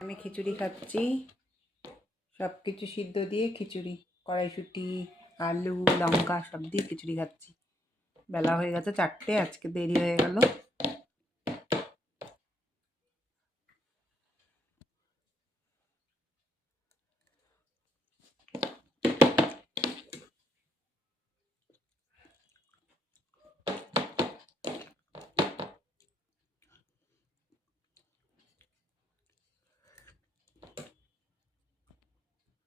আমি খিচুড়ি খাচ্ছি। সব কিছু সিদ্ধ দিয়ে খিচুড়ি, কড়াইশুটি, আলু, লঙ্কা, সব দিয়ে খিচুড়ি খাচ্ছি। বেলা হয়ে গেছে চারটে, আজকে দেরি হয়ে গেল।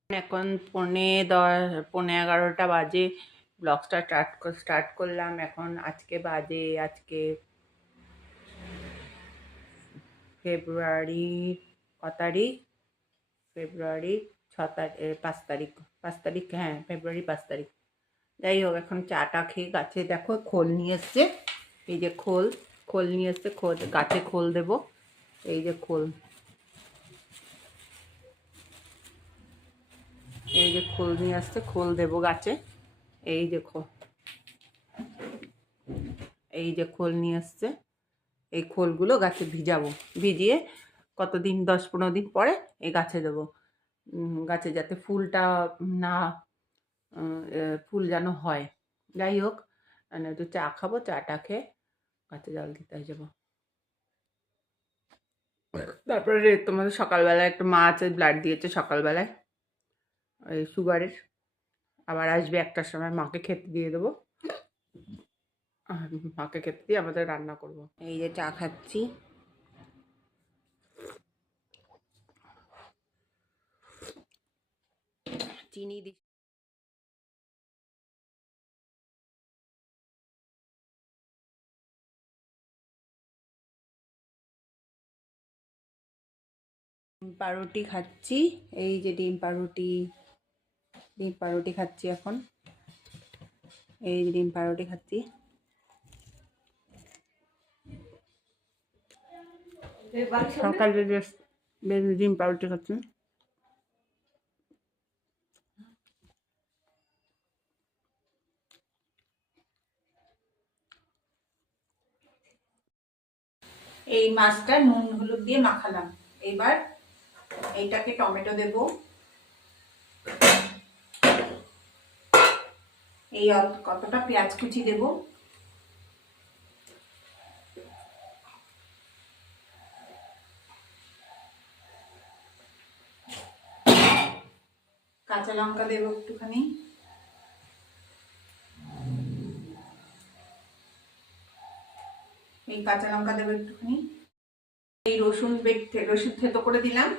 এখন পৌনে দশ, পৌনে এগারোটা বাজে। ব্লগসটা স্টার্ট স্টার্ট করলাম। এখন আজকে বাজে, আজকে ফেব্রুয়ারি ক তারিখ? ফেব্রুয়ারি ছ তারিখ পাঁচ তারিখ। পাঁচ তারিখ হ্যাঁ ফেব্রুয়ারি পাঁচ তারিখ। যাই হোক, এখন চাটা খেয়ে গাছে দেখো খোল নিয়ে এসছে। এই যে খোল খোল নিয়ে এসছে, খোল, গাছে খোল দেবো। এই যে খোল এই যে খোল নিয়ে আসছে, খোল দেবো গাছে। এই খোল এই যে খোল নিয়ে আসছে, এই খোলগুলো গাছে ভিজাবো। ভিজিয়ে কতদিন, দশ পনেরো দিন পরে এই গাছে দেবো। গাছে যাতে ফুলটা না ফুল যেন হয়। যাই হোক মানে একটু চা খাব, চাটা খেয়ে গাছে জল দিতে যাব। তারপরে তোমাদের সকালবেলায় একটু মা আছে ব্লাড দিয়েছে সকালবেলায়। এই সুগারের। আবার আসবে একটার সময় মাকে খেতে দিয়ে দেবো। মাকে খেতে দিয়ে আমাদের রান্না করব। এই যে চা খাচ্ছি। চিনি দি পাউরুটি খাচ্ছি। এই যে ডিম পাউরুটি ডিম পাউরুটি খাচ্ছি এখন। এই ডিম পাউরুটি খাচ্ছি। ডিম পাউরুটি খাচ্ছি। এই মাছটা নুন, হলুদ দিয়ে মাখালাম। এবার এইটাকে টমেটো দেব। এই কতটা পেঁয়াজ কুচি দেব? কাঁচা লঙ্কা দেব একটুখানি। এই কাঁচা লঙ্কা দেবো একটুখানি। এই রসুন বেট, রসুন থেতো করে দিলাম।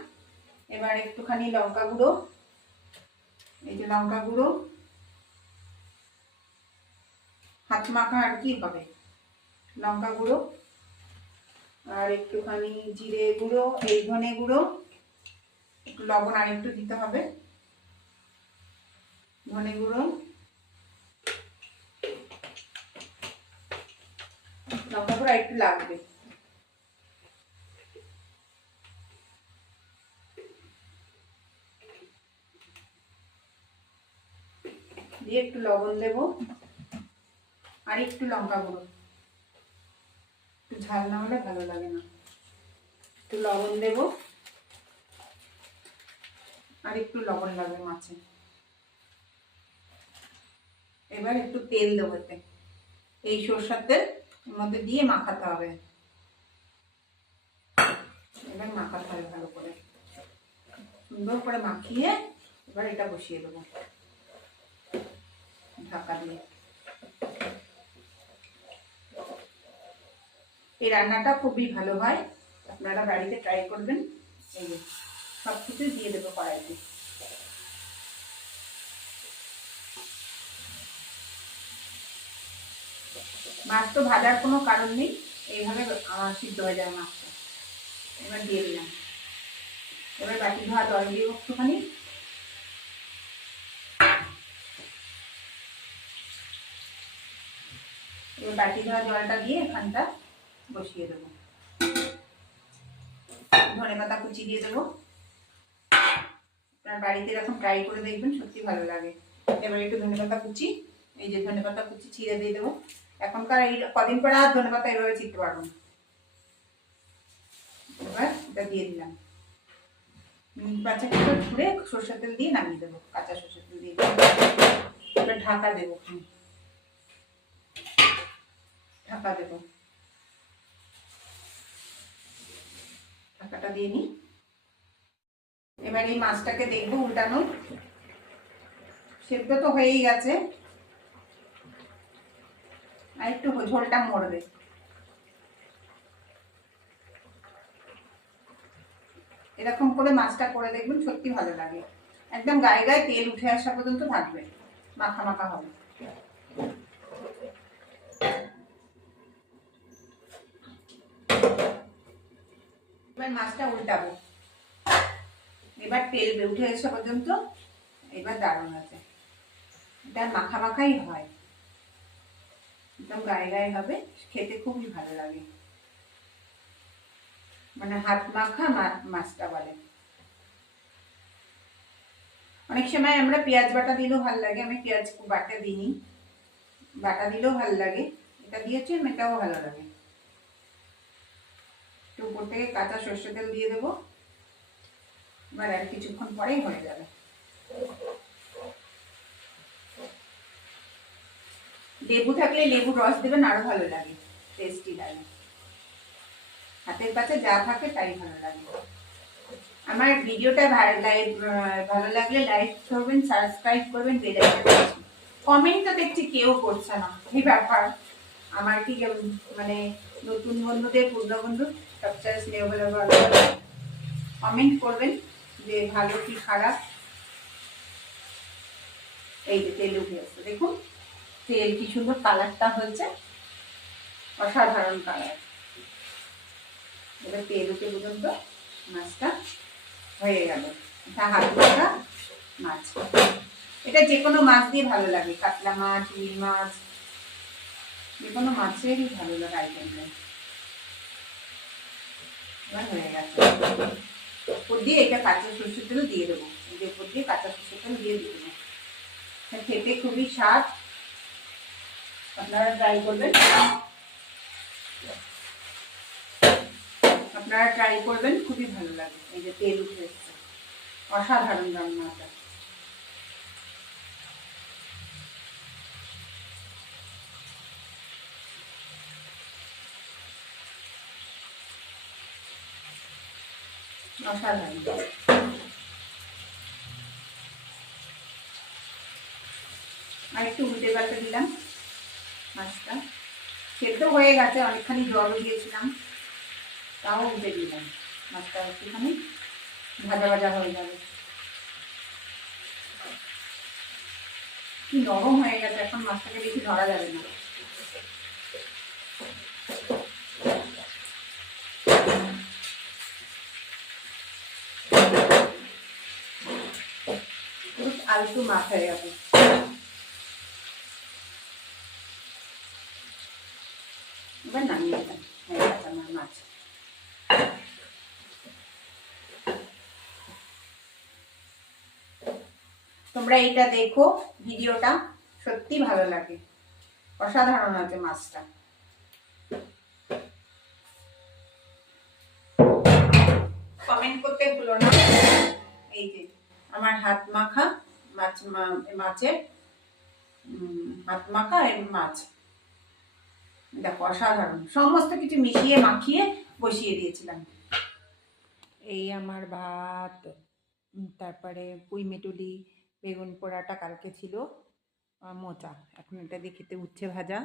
এবার একটুখানি লঙ্কা গুঁড়ো। এই যে লঙ্কা গুঁড়ো। হাত মাখা আর কি হবে? লঙ্কা গুঁড়ো আর একটুখানি জিরে গুঁড়ো, এই ধনে গুঁড়ো লবণ আর একটু দিতে হবে। ধনে গুঁড়ো, লঙ্কা গুঁড়ো একটু লাগবে। দিয়ে একটু লবণ দেব। আর একটু লঙ্কা গুঁড়ো। একটু ঝাল না হলে ভালো লাগে না। একটু লবণ দেব। আর একটু লবণ লাগবে মাছে। এবার একটু তেল দেবো এতে। এই সরষার তেল মধ্যে দিয়ে মাখাতে হবে। এবার মাখাতে হবে ভালো করে। সুন্দর করে মাখিয়ে এবার এটা বসিয়ে দেবো। ঢাকা দিয়ে। এই রান্নাটা খুবই ভালো হয়। আপনারা বাড়িতে ট্রাই করবেন। এই সব কিছু দিয়ে দেবো কড়াইতে। মাছ তো ভাজার কোনো কারণ নেই। এইভাবে সিদ্ধ হয়ে যায় মাছটা। এবার দিয়ে দিলাম। এবার বাটি ধোয়া জল দিয়ে একটুখানি। এবার বাটি ধোয়া জলটা দিয়ে এখানটা বসিয়ে দেবো। ধনে পাতা কুচি দিয়ে দেবো। আপনার বাড়িতে এরকম ট্রাই করে দেখবেন, সত্যি ভালো লাগে। এবার একটু ধনে পাতা কুচি, এই যে ধনে পাতা কুচি ছিঁড়ে দিয়ে দেবো। এখনকার এই কদিন পরে আর ধনে পাতা এভাবে চিনতে পারব এবার এটা দিয়ে দিলাম। পাঁচেক একটু সর্ষের তেল দিয়ে নামিয়ে দেবো, কাঁচা সর্ষের তেল দিয়ে। ঢাকা দেবো। ঢাকা দেবো। ঢাকাটা দিয়ে নিই এবার এই মাছটাকে দেখব উল্টানো। সেদ্ধ তো হয়েই গেছে। আর একটু ঝোলটা মরবে। এরকম করে মাছটা করে দেখবেন সত্যি ভালো লাগে। একদম গায়ে গায়ে তেল উঠে আসা পর্যন্ত থাকবে। মাখা মাখা হবে। এবার মাছটা উল্টাবো। এবার তেল উঠে এসে পর্যন্ত এবার দারুণ আছে। এটা মাখা মাখাই হয়। একদম গায়ে গায়ে হবে, খেতে খুবই ভালো লাগে। মানে হাত মাখা মাছটা বলে। অনেক সময় আমরা পেঁয়াজ বাটা দিলেও ভালো লাগে, আমি পেঁয়াজ বাটা দিইনি। বাটা দিলেও ভালো লাগে, এটা দিয়েছি এটাও ভালো লাগে। একটু উপর থেকে কাঁচা সর্ষে তেল দিয়ে দেবো। এবার আর কিছুক্ষণ পরেই হয়ে যাবে। লেবু থাকলে লেবুর রস দেবেন, আরও ভালো লাগে টেস্টি লাগে। হাতের কাছে যা থাকে তাই ভালো লাগে। আমার ভিডিওটা ভালো লাইক ভালো লাগলে লাইক করবেন সাবস্ক্রাইব করবেন কমেন্ট তো দেখছি কেউ করছে না। এই ব্যাপার? আমার কি মানে নতুন বন্ধুদের পূর্ণ বন্ধু সবচেয়ে স্নেহ বলে কমেন্ট করবেন যে ভালো কি খারাপ। এই যে তেল উঠে আসছে, দেখুন, তেল কি সুন্দর কালারটা হয়েছে, অসাধারণ কালার এবার তেল উঠে পর্যন্ত মাছটা হয়ে গেল। এটা হাত মাছ। এটা যে কোনো মাছ দিয়ে ভালো লাগে, কাতলা মাছ রুই মাছ, যে কোনো মাছেরই ভালো লাগে আইটেমটা হয়ে গেছে উপর দিয়ে এটা কাঁচা সরষের দিয়ে দেবো। দিয়ে দিয়ে দেবো খেতে খুবই আপনারা ট্রাই করবেন। আপনারা ট্রাই করবেন, খুবই ভালো লাগবে এই যে তেল উঠে অসাধারণ রান্নাটা। অসাধারণ একটু উল্টে পাল্টে দিলাম মাছটা। সেদ্ধ হয়ে গেছে, অনেকখানি জলও দিয়েছিলাম, তাও উল্টে দিলাম। মাছটা একটুখানি ভাজা ভাজা হয়ে যাবে। কি নরম হয়ে গেছে, এখন মাছটাকে বেশি ধরা যাবে না। মাছ হয়ে যাবে তোমরা এইটা দেখো, ভিডিওটা। সত্যি ভালো লাগে। অসাধারণ আছে মাছটা। কমেন্ট করতে ভুলো না। এই যে, আমার হাত মাখা। মাছ মাছের হাত মাখা এই মাছ দেখো, অসাধারণ। সমস্ত কিছু মিশিয়ে মাখিয়ে বসিয়ে দিয়েছিলাম। এই আমার ভাত তারপরে পুঁই মেটুলি, বেগুন পোড়াটা কালকে ছিল মোচা। এখন এটা দিয়ে খেতে উচ্ছে ভাজা।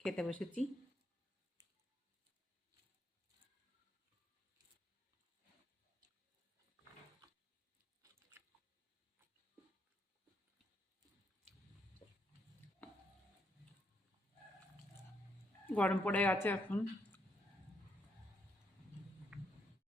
খেতে বসেছি। গরম পড়ে গেছে এখন।